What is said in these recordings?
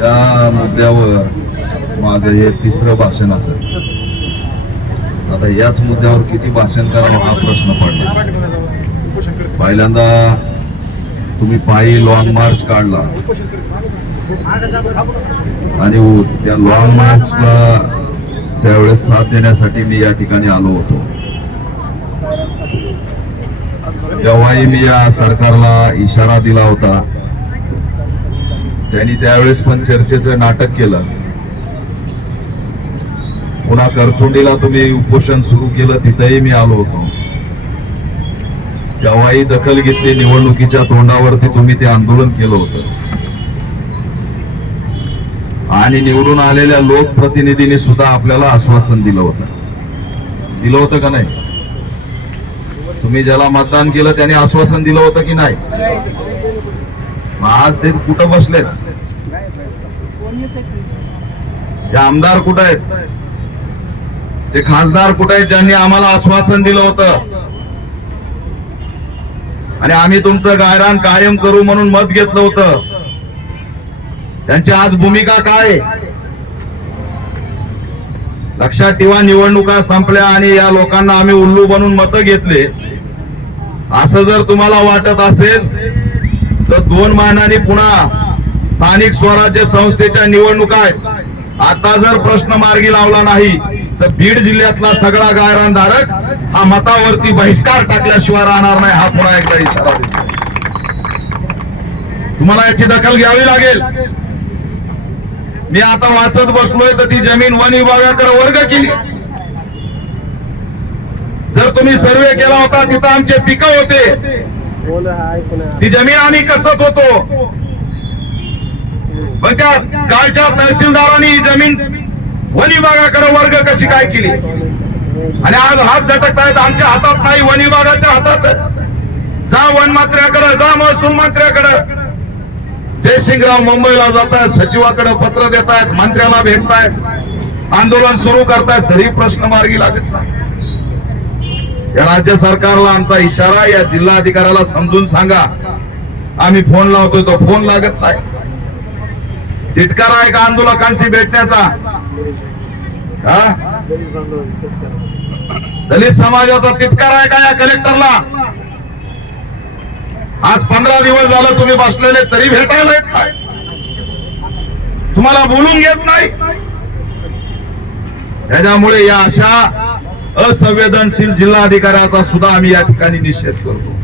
या मुद्द्यावर माझं हे तिसरं भाषण असेल आता याच मुद्द्यावर किती भाषण करावं हा प्रश्न पडला. पहिल्यांदा तुम्ही पायी लॉंग मार्च काढला. आणि त्या लॉंग मार्चला त्यावेळेस साथ देण्यासाठी मी या ठिकाणी आलो होतो. तेव्हाही मी या सरकारला इशारा दिला होता त्यांनी त्यावेळेस पण चर्चेचं नाटक केलं. पुन्हा करचुंडीला तुम्ही उपोषण सुरू केलं तिथंही मी आलो होतो. तेव्हाही दखल घेतली निवडणुकीच्या तोंडावरती तुम्ही ते आंदोलन केलं होतं. आणि निवडून आलेल्या लोकप्रतिनिधींनी सुद्धा आपल्याला आश्वासन दिलं होतं. दिलं होतं का नाही? तुम्ही ज्याला मतदान केलं त्याने आश्वासन दिलं होतं की नाही? मग आज ते कुठं बसलेत? हे आमदार कुठं आहेत? ते खासदार कुठं आहेत ज्यांनी आम्हाला आश्वासन दिलं होतं? आणि आम्ही तुमचं गायरान कायम करू म्हणून मत घेतलं होतं. त्यांची आज भूमिका काय? लक्षात ठेवा निवडणुका संपल्या आणि या लोकांना आम्ही उल्लू बनून मत घेतले. असं जर तुम्हाला वाटत असेल तर दोन महिन्यांनी पुन्हा स्थानिक स्वराज्य संस्थेच्या निवडणुका आहेत. आता जर प्रश्न मार्गी लावला नाही तर बीड जिल्ह्यातला सगळा गायरानधारक हा मतावरती बहिष्कार टाकल्याशिवाय राहणार नाही हा पुन्हा एकदा इशारा तुम्हाला याची दखल घ्यावी लागेल. मी आता वाचत बसलोय तर ती जमीन वन विभागाकडे वर्ग केली. जर तुम्ही सर्वे केला होता तिथं आमचे पिकं होते. ती जमीन आम्ही कसत होतो पण त्या कालच्या तहसीलदारांनी ही जमीन वन विभागाकडे वर्ग कशी काय केली? आणि आज हात झटकतायत आमच्या हातात नाही वन विभागाच्या हातात. जा वन मंत्र्याकडे जा महसूल मंत्र्याकडे. जयसिंगराव मुंबईला जाताय सचिवाकडे पत्र देतायत मंत्र्याला भेटतायत. आंदोलन सुरू करतायत तरी प्रश्न मार्गी लागत नाही. या राज्य सरकारला आमचा इशारा या जिल्हाधिकाऱ्याला समजून सांगा. आम्ही फोन लावतोय तो फोन लागत नाही. तिटकारा आहे का आंदोलकांशी भेटण्याचा? दलित समाजाचा तिटकारा आहे का या कलेक्टरला? आज पंधरा दिवस झालं तुम्ही बसलेले तरी भेटायला येत नाही. तुम्हाला बोलून घेत नाही. त्याच्यामुळे या अशा असंवेदनशील जिल्हाधिकाऱ्याचा सुद्धा आम्ही या ठिकाणी निषेध करतो.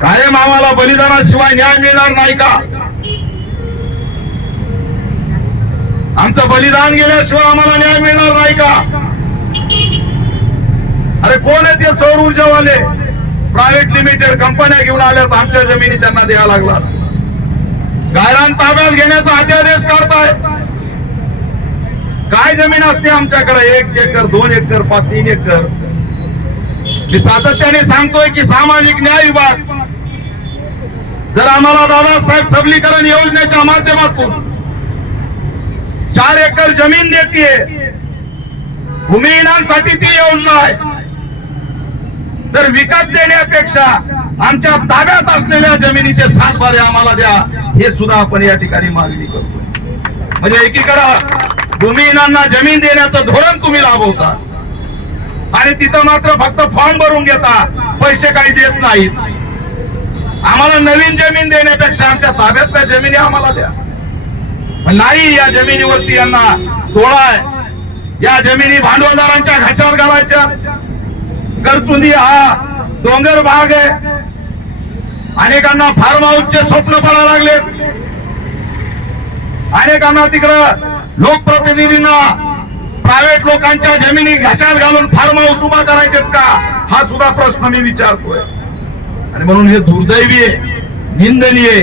कायम आम्हाला बलिदानाशिवाय न्याय मिळणार नाही का? आमचं बलिदान गेल्याशिवाय आम्हाला न्याय मिळणार नाही का? अरे कोण आहेत ते सौर ऊर्जावाले? प्रायव्हेट लिमिटेड कंपन्या घेऊन आल्यात आमच्या जमिनी त्यांना द्यायला लागला गायरान ताब्यात घेण्याचा अध्यादेश काढताय काय जमीन असते आमच्याकडे? एक एकर दोन एकर पाच तीन एकर. मी सातत्याने सांगतोय की सामाजिक न्याय विभाग जर आम्हाला दादासाहेब सबलीकरण योजनेच्या माध्यमातून चार एकर जमीन देते भूमिहीनांसाठी ती योजना आहे. तर विकत देण्यापेक्षा आमच्या ताब्यात असलेल्या जमिनीचे सात बारे आम्हाला द्या हे सुद्धा आपण या ठिकाणी मागणी करतो म्हणजे एकीकडे भूमिहीनांना जमीन देण्याचं धोरण तुम्ही राबवता आणि तिथं मात्र फक्त फॉर्म भरून घेता पैसे काही देत नाहीत. आम्हाला नवीन जमीन देण्यापेक्षा आमच्या ताब्यातल्या जमिनी आम्हाला द्या. नाही या जमिनीवरती यांना डोळा या जमिनी भांडवलदारांच्या घाच्यावर घालायच्या. करचुंदी हा डोंगर भाग आहे. अनेकांना फार्म हाऊसचे स्वप्न पडायला लागले अनेकांना तिकडं लोकप्रतिनिधींना प्रायव्हेट लोकांच्या जमिनी घशात घालून फार्म हाऊस उभा करायचेत का? हा सुद्धा प्रश्न मी विचारतोय. आणि म्हणून हे दुर्दैवी आहे निंदनीय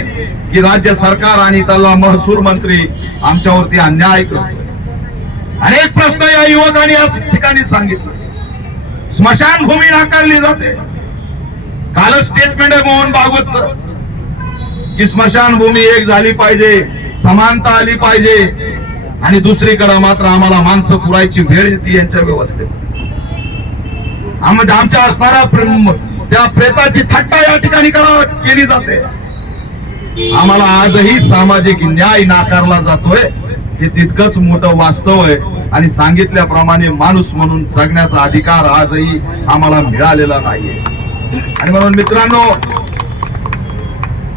की राज्य सरकार आणि त्याला महसूल मंत्री आमच्यावरती अन्याय करतोय. अनेक प्रश्न या युवकांनी या ठिकाणी सांगितलं. स्मशानभूमी नाकारली जाते. काल स्टेटमेंट आहे मोहन भागवतच की स्मशानभूमी एक झाली पाहिजे समानता आली पाहिजे आणि दुसरीकडे मात्र आम्हाला माणसं पुरायची वेळ येते यांच्या व्यवस्थेत. म्हणजे आमच्या असणाऱ्या प्रेम- त्या प्रेताची थट्टा या ठिकाणी करा केली जाते. आम्हाला आजही सामाजिक न्याय नाकारला जातोय. हे तितकंच मोठं वास्तव आहे. आणि सांगितल्याप्रमाणे माणूस म्हणून जगण्याचा अधिकार आजही आम्हाला मिळालेला नाहीये. आणि म्हणून मित्रांनो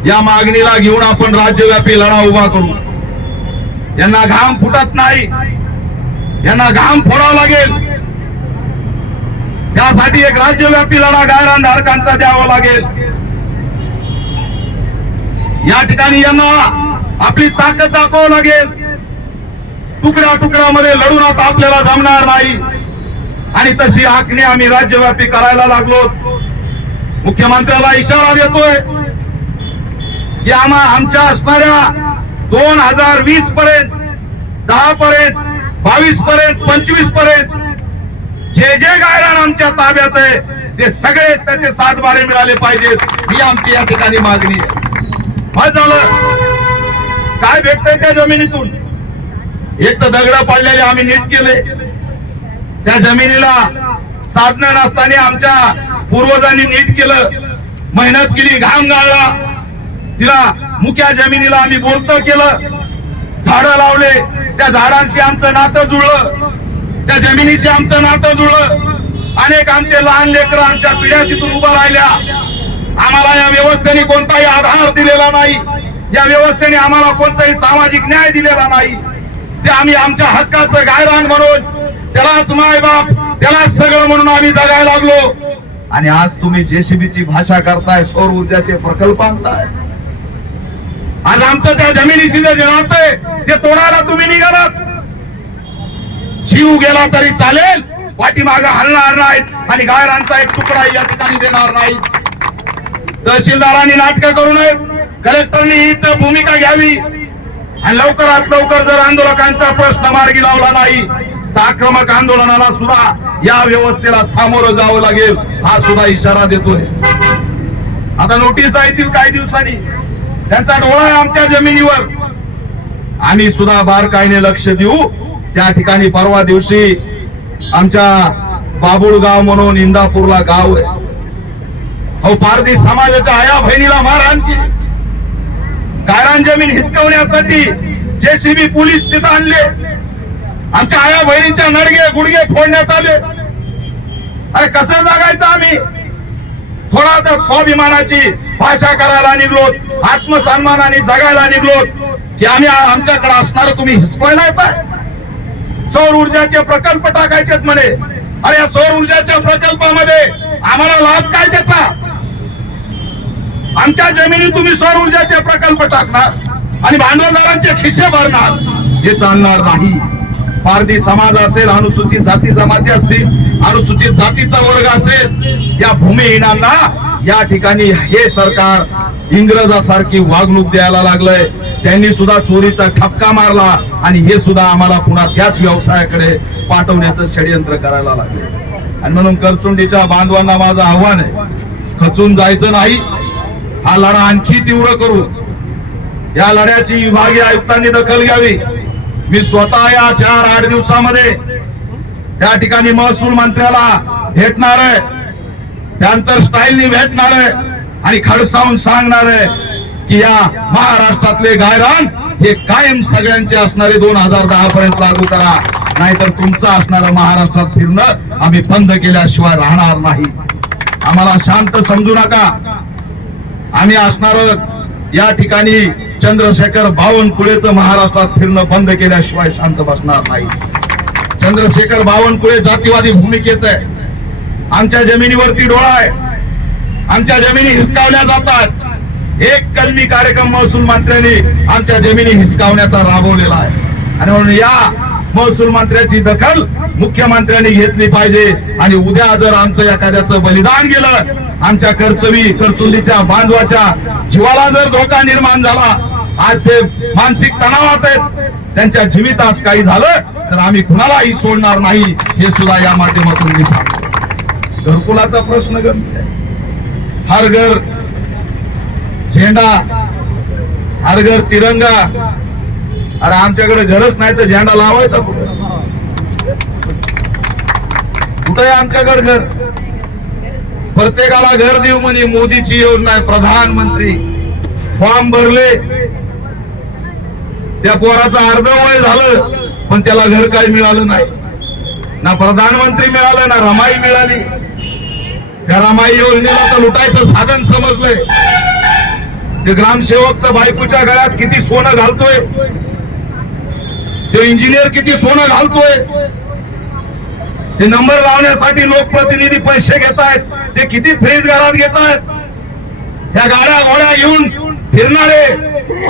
या मागणीला घेऊन आपण राज्यव्यापी लढा उभा करू. यांना घाम फुटत नाही. यांना घाम फोडावा लागेल. त्यासाठी एक राज्यव्यापी लढा गायरान धारकांचा द्यावा लागेल. या ठिकाणी यांना आपली ताकद दाखवावं लागेल. तुकड्या तुकड्यामध्ये लढून आता आपल्याला जमणार नाही. आणि तशी आखणी आम्ही राज्यव्यापी करायला लागलो. मुख्यमंत्र्याला इशारा देतोय की आम्हा आमच्या असणाऱ्या दोन हजार वीस पर्यंत दहा पर्यंत बावीस पर्यंत पंचवीसपर्यंत जे जे गायरान आमच्या ताब्यात आहे ते सगळेच त्याचे सातबारे मिळाले पाहिजेत. ही आमची या ठिकाणी मागणी आहे. झालं. काय भेटतंय त्या जमिनीतून? एक तर दगड पडलेले आम्ही नीट केले. त्या जमिनीला साधना नसताना आमच्या पूर्वजांनी नीट केलं. मेहनत केली घाम गाळला. तिला मुख्या जमिनीला आम्ही बोलतो केलं. झाड लावले त्या झाडांशी आमचं नातं जुळलं. त्या जमिनीशी आमचं नातं जुळलं. अनेक आमचे लहान लेकर आमच्या पिढ्या तिथून उभा राहिल्या. आम्हाला या व्यवस्थेने कोणताही आधार दिलेला नाही. या व्यवस्थेने आम्हाला कोणताही सामाजिक न्याय दिलेला नाही. ते आम्ही आमच्या हक्काचं गायरान म्हणून त्यालाच मायबाप त्यालाच सगळं म्हणून आम्ही जगायला लागलो. आणि आज तुम्ही जेसीबीची भाषा करताय सौर ऊर्जाचे प्रकल्प आणताय. आज आमचं त्या जमिनीशी जे नातंय ते तोडायला तुम्ही निघालात. जीव गेला तरी चालेल पाठीमाग हलणार नाहीत आणि गायरांचा एक तुकडा या ठिकाणी देणार नाही तहसीलदारांनी नाटकं करू नयेत कलेक्टरनी ही इथं भूमिका घ्यावी. आणि लवकरात लवकर जर आंदोलकांचा प्रश्न मार्गी लावला नाही तर आक्रमक आंदोलनाला सुद्धा या व्यवस्थेला सामोरं जावं लागेल हा सुद्धा इशारा देतोय. आता नोटीस येतील काही दिवसांनी. त्यांचा डोळा आहे आमच्या जमिनीवर. आम्ही सुद्धा बारकाईने लक्ष देऊ त्या ठिकाणी परवा दिवशी आमच्या बाबुळ गाव म्हणून इंदापूरला गाव आहे. अहो पारधी समाजाच्या आया बहिणीला मारहाण केली गायरान जमीन हिसकवण्यासाठी जेसीबी पोलीस तिथं आणले. आमच्या आया बहिणींच्या नडगे गुडगे फोडण्यात आले. अरे कसं जगायचं आम्ही? थोडा तर स्वाभिमानाची भाषा करायला निघलोत आत्मसन्मानाने जगायला निघलोत की आम्ही आमच्याकडे असणार तुम्ही हिसकवाय नाही पाय. सौर ऊर्जाचे प्रकल्प टाकायचे म्हणे. अरे या सौर ऊर्जाच्या प्रकल्पामध्ये आम्हाला लाभ काय त्याचा? आमच्या जमिनी तुम्ही सौर ऊर्जाचे प्रकल्प टाकणार आणि भांडवलदारांचे खिसे भरणार हे चालणार नाही. पारधी समाज असेल अनुसूचित जाती जमाती असतील अनुसूचित जातीचा वर्ग असेल या भूमिहीनांना या ठिकाणी हे सरकार इंग्रजासारखी वागणूक द्यायला लागलंय. त्यांनी सुद्धा चोरीचा ठपका मारला आणि हे सुद्धा आम्हाला पुन्हा त्याच व्यवसायाकडे पाठवण्याचं षडयंत्र करायला लागले. आणि म्हणून करचुंडीच्या बांधवांना माझं आव्हान आहे खचून जायचं नाही. हा लढा आणखी तीव्र करू. या लढ्याची विभागीय आयुक्तांनी दखल घ्यावी. मी स्वतः या चार आठ दिवसामध्ये त्या ठिकाणी महसूल मंत्र्याला भेटणार आहे. त्यानंतर स्टाईलनी भेटणार आहे. आणि खडसावून सांगणार आहे की या महाराष्ट्रातले गायरान हे कायम सगळ्यांचे असणारे दोन हजार दहा पर्यंत लागू करा. नाहीतर तुमचं असणारं महाराष्ट्रात फिरणं आम्ही बंद केल्याशिवाय राहणार नाही. आम्हाला शांत समजू नका. आम्ही असणार या ठिकाणी चंद्रशेखर बावनकुळेचं महाराष्ट्रात फिरणं बंद केल्याशिवाय शांत बसणार नाही. चंद्रशेखर बावनकुळे जातीवादी भूमिकेत आहे. आमच्या जमिनीवरती डोळा आहे. आमच्या जमिनी हिसकावल्या जातात. एक कलमी कार्यक्रम महसूल मंत्र्यांनी आमच्या जमिनी हिसकावण्याचा राबवलेला आहे. आणि म्हणून या महसूल मंत्र्याची दखल मुख्यमंत्र्यांनी घेतली पाहिजे. आणि उद्या जर आमचं एखाद्याचं बलिदान गेलं आमच्या कर्चवी करचुंडीच्या बांधवाच्या जीवाला जर धोका निर्माण झाला आज ते मानसिक तणावात आहेत. त्यांच्या जीवितास काही झालं तर आम्ही कुणालाही सोडणार नाही हे सुद्धा या माध्यमातून मी सांगतो. घरकुलाचा प्रश्न गंभीर आहे. हर घर झेंडा हर घर तिरंगा. अरे आमच्याकडे घरच नाही तर झेंडा लावायचा कुठं? कुठं आहे आमच्याकडे घर? प्रत्येकाला घर देऊ म्हणे मोदीची योजना आहे प्रधानमंत्री. फॉर्म भरले त्या पोराचं अर्ध वय झालं पण त्याला घर काही मिळालं नाही. ना प्रधानमंत्री मिळालं ना रमाई मिळाली. त्या रमाई योजनेला तर लुटायचं साधन समजलंय. ते ग्रामसेवक तर बायकोच्या गळ्यात किती सोनं घालतोय. ते इंजिनियर किती सोनं घालतोय. ते नंबर लावण्यासाठी लोकप्रतिनिधी पैसे घेत आहेत ते किती फ्रीज घरात घेत आहेत त्या गाड्या घोड्या घेऊन फिरणारे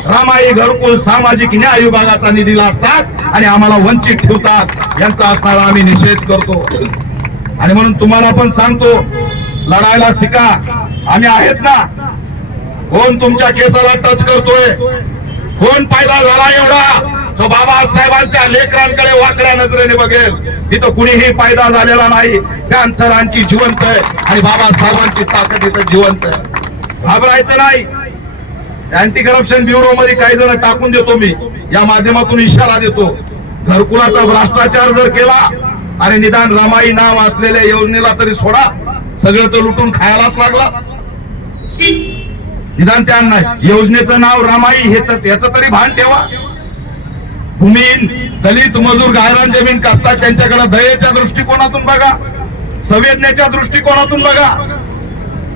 रामाई घरकुल सामाजिक न्याय विभागाचा निधी लाटतात आणि आम्हाला वंचित ठेवतात. यांचा असणारा आम्ही निषेध करतो. आणि म्हणून तुम्हाला पण सांगतो लढायला शिका. आम्ही आहेत ना. कोण तुमच्या केसाला टच करतोय? कोण पायदा झाला एवढा? तो बाबासाहेबांच्या लेकरांकडे वाकड्या नजरेने बघेल. इथं कुणीही फायदा झालेला नाही. त्या आणखी जिवंत आहे. आणि बाबासाहेबांची ताकद इथं जिवंत आहे. घाबरायचं नाही. अँटी करप्शन ब्युरो मध्ये काही जण टाकून देतो मी. या माध्यमातून इशारा देतो. घरकुलाचा भ्रष्टाचार जर केला आणि निदान रमाई नाव असलेल्या योजनेला तरी सोडा. सगळं तर लुटून खायलाच लागला. निदान त्या योजनेचं नाव रमाई हे याच तरी भान ठेवा. भूमीन दलित मजूर गायरान जमीन कसतात त्यांच्याकडे दयेच्या दृष्टिकोनातून बघा. संवेदनेच्या दृष्टिकोनातून बघा.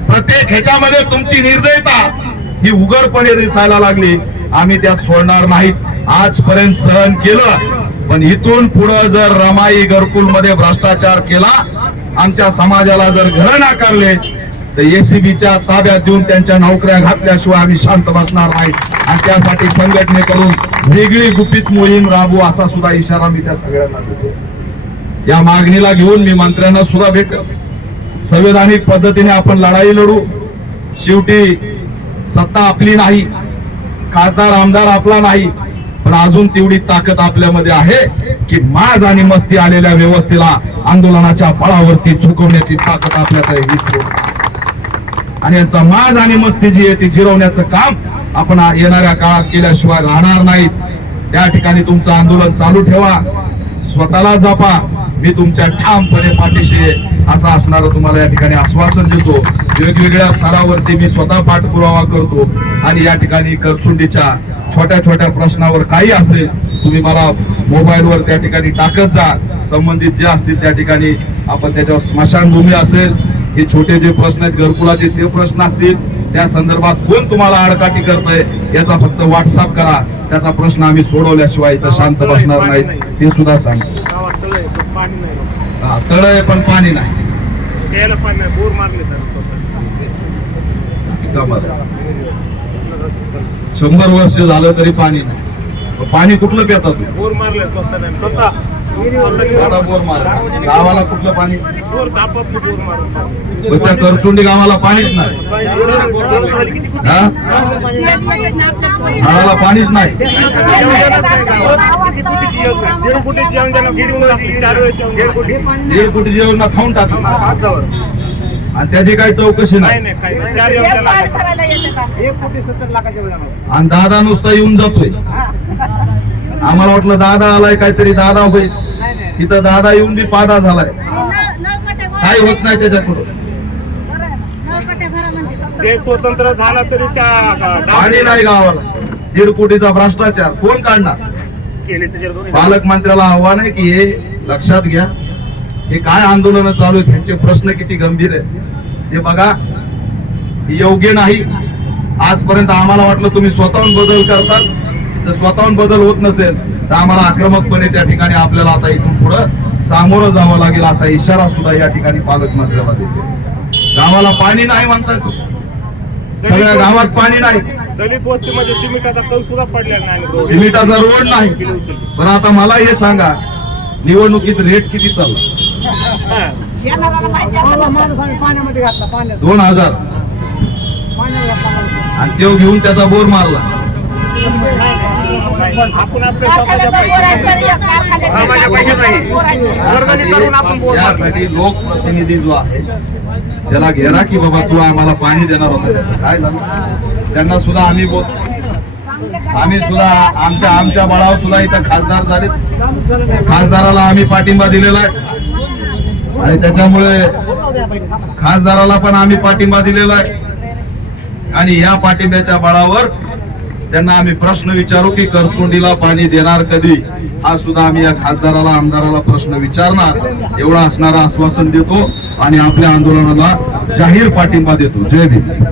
प्रत्येक ह्याच्यामध्ये तुमची निर्दयता ही उघडपणे दिसायला लागली. आम्ही त्यात सोडणार नाहीत. आजपर्यंत सहन केलं. पण इथून पुढे जर रमाई घरकुलमध्ये भ्रष्टाचार केला आमच्या समाजाला जर घर नाकारले तर एसीबीच्या ताब्यात देऊन त्यांच्या नोकऱ्या घातल्याशिवाय आम्ही शांत बसणार नाही. आणि त्यासाठी संघटनेकडून वेगळी गुपित मोहीम राबवू असा सुद्धा इशारा मी त्या सगळ्यांना देतो. या मागणीला घेऊन मी मंत्र्यांना सुद्धा भेट संविधानिक पद्धतीने आपण लढाई लढू. शेवटी सत्ता आपली नाही खासदार आमदार आपला नाही पण अजून तेवढी ताकद आपल्यामध्ये आहे की माज आणि मस्ती आलेल्या व्यवस्थेला आंदोलनाच्या फळावरती झुकवण्याची ताकद आपल्याकडे आणि यांचा माज आणि मस्ती जी आहे ती जिरवण्याचं काम आपण येणाऱ्या काळात केल्याशिवाय राहणार नाहीत. त्या ठिकाणी तुमचं आंदोलन चालू ठेवा. स्वतःला जपा. मी तुमच्या ठामपणे पाठीशी असं असणारं तुम्हाला या ठिकाणी आश्वासन देतो. वेगवेगळ्या स्तरावरती मी स्वतः पाठपुरावा करतो. आणि या ठिकाणी करचुंडीच्या छोट्या छोट्या प्रश्नावर काही असेल तुम्ही मला मोबाईलवर त्या ठिकाणी टाकत जा. संबंधित जे असतील त्या ठिकाणी आपण त्याच्यावर स्मशानभूमी असेल हे छोटे जे प्रश्न आहेत घरकुलाचे ते प्रश्न असतील त्या संदर्भात कोण तुम्हाला आडकाठी करतंय याचा फक्त व्हॉट्सअप करा. त्याचा प्रश्न आम्ही सोडवल्याशिवाय इथं शांत बसणार नाही ते सुद्धा गावात तळ आहे, पण पाणी नाही. कमाल. शंभर वर्ष झालं तरी पाणी नाही. पाणी कुठलं पिता बोर मारले बोर मारा. गावाला कुठलं पाणी? त्या करचुंडी गावाला पाणीच नाही. हा? नळाला पाणीच नाही. दीड कोटी जेवण खाऊन टाकली. आणि त्याची काही चौकशी नाही. आणि दादा नुसता येऊन जातोय. आम्हाला वाटलं दादा आलाय काहीतरी दादा होईल. इथं दादा येऊन बी पादा झालाय. काही होत नाही त्याच्याकडून. स्वतंत्र झाला तरी त्या पाणी नाही गावाला. दीड कोटीचा भ्रष्टाचार. कोण काढणार? केले त्याच्यावर दोन्ही पालकमंत्र्याला आव्हान आहे की हे लक्षात घ्या. हे काय आंदोलन चालू आहेत त्यांचे प्रश्न किती गंभीर आहेत? ते बघा हे योग्य नाही. आजपर्यंत आम्हाला वाटलं तुम्ही स्वतःहून बदल करतात. जर स्वतःहून बदल होत नसेल तर आम्हाला आक्रमकपणे त्या ठिकाणी आपल्याला आता इथून पुढं सामोरं जावं लागेल असा इशारा सुद्धा या ठिकाणी पालकमंत्र्याला देते गावाला पाणी नाही म्हणताय तुम्ही. सगळ्या गावात पाणी नाही. दलित वस्तीमध्ये सिमेंटाचा तळ सुद्धा पडलेला नाही सिमेंटाचा रोड नाही. बरं आता मला हे सांगा. निवडणुकीत रेट किती चालला? हा. पाण्यामध्ये घातला पाण्यात दोन हजार. पाण्यात आणि तो घेऊन त्याचा बोर मारला. आपण आपल्या स्वतःच्या कामाच्या पैशात नाही वर्गणी करून आपण बोर मारतो. यासाठी लोकप्रतिनिधी जो आहे. त्याला घेरा की बाबा तू आम्हाला पाणी देणार होता त्याचं. काय झालं? त्यांना सुद्धा आम्ही बोल आम्ही सुद्धा आमच्या आमच्या बळावर सुद्धा इथं खासदार झाले खासदाराला आम्ही पाठिंबा दिलेला आहे. आणि त्याच्यामुळे खासदाराला पण आम्ही पाठिंबा दिलेला आहे. आणि या पाठिंब्याच्या बळावर त्यांना आम्ही प्रश्न विचारू की करचुंडीला पाणी देणार कधी? हा सुद्धा आम्ही या खासदाराला आमदाराला प्रश्न विचारणार. एवढं असणारं आश्वासन देतो आणि आपल्या आंदोलनाला जाहीर पाठिंबा देतो. जय भीम.